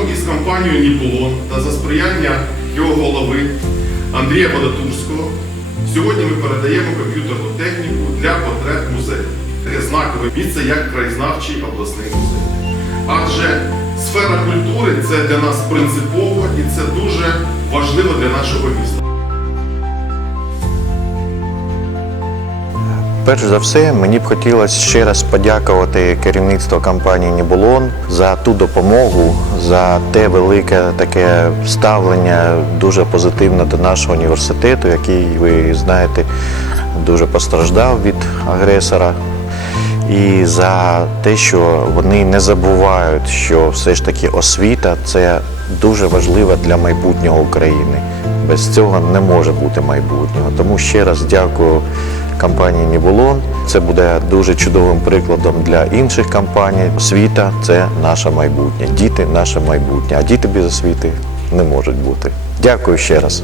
Разом із компанією Нібулон та за сприяння його голови Андрія Водотурського сьогодні ми передаємо комп'ютерну техніку для потреб музею. Таке знакове місце як краєзнавчий обласний музей. Адже сфера культури це для нас принципово і це дуже важливо для нашого міста. Перш за все, мені б хотілося ще раз подякувати керівництву компанії Нібулон за ту допомогу, за те велике таке ставлення дуже позитивне до нашого університету, який, ви знаєте, дуже постраждав від агресора. І за те, що вони не забувають, що все ж таки освіта це дуже важливо для майбутнього України. Без цього не може бути майбутнього. Тому ще раз дякую компанії Нібулон. Це буде дуже чудовим прикладом для інших компаній. Освіта це наше майбутнє. Діти наше майбутнє. А діти без освіти не можуть бути. Дякую ще раз.